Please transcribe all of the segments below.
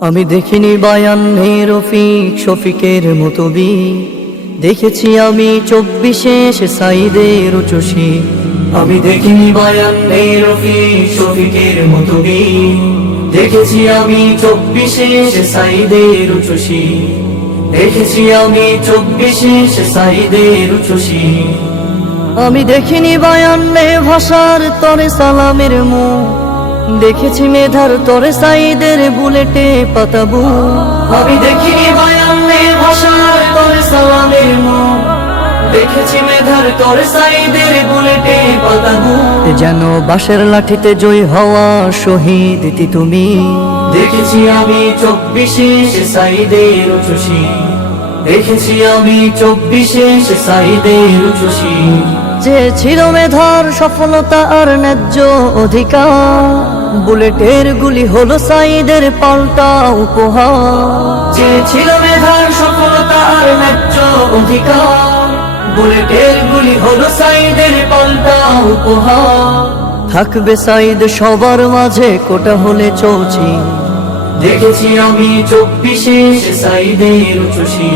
আমি দেখিনি বায়ান্নে রফিক শফিকের মতো বি, দেখেছি আমি 24-এ সে সাইদের উচ্চশী। আমি দেখিনি বায়ান্নে রফিক শফিকের মতো বি, দেখেছি আমি 24-এ সে সাইদের উচ্চশী। দেখেছি আমি 24-এ সে সাইদের উচ্চশী। আমি দেখিনি বায়ান্নে ভাষার তরে সালামের মুখ, দেখেছি মেধার তরে সাইদের বুলেটে পাতাবু। আমি দেখিনি বায়ান্নে ভাষার তরে সালামের মুখ, দেখেছি মেধার তরে সাইদের বুলেটে পাতাবু। যেন বাঁশের লাঠিতে জয় হওয়া শহীদ তুমি, দেখেছি আমি 24-এ সে সাইদের উচ্চশী। দেখেছি আমি 24-এ সে সাইদের উচ্চশী। যে ছিল মেধার সফলতা আর ন্যায্য অধিকার, বুলেটের গুলি হলো সাইদের পাল্টা উপহার। যে ছিল মেধার সফলতা আর ন্যায্য অধিকার, বুলেটের গুলি হলো সাইদের পাল্টা উপহার। থাকবে সাইদ সবার মাঝে কোটা হলে চৌচি, দেখেছি আমি 24-এ সে সাইদের উচ্চশী।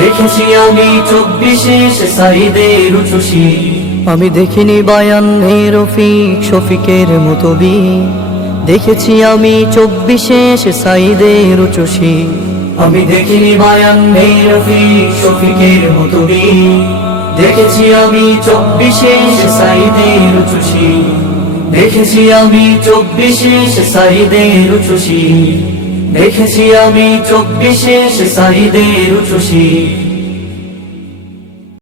দেখেছি আমি 24-এ সে সাইদের উচ্চশী। আমি দেখিনি বায়ান্নে রফিক শফিকের মতো বি, দেখেছি আমি 24-এ সে সাইদের উচ্চশী। আমি দেখিনি বায়ান্নে রফিক শফিকের মতো বি, দেখেছি আমি 24-এ সে সাইদের উচ্চশী। দেখেছি আমি 24-এ সে সাইদের উচ্চশী। দেখেছি আমি 24-এ সে সাইদের উচ্চশী।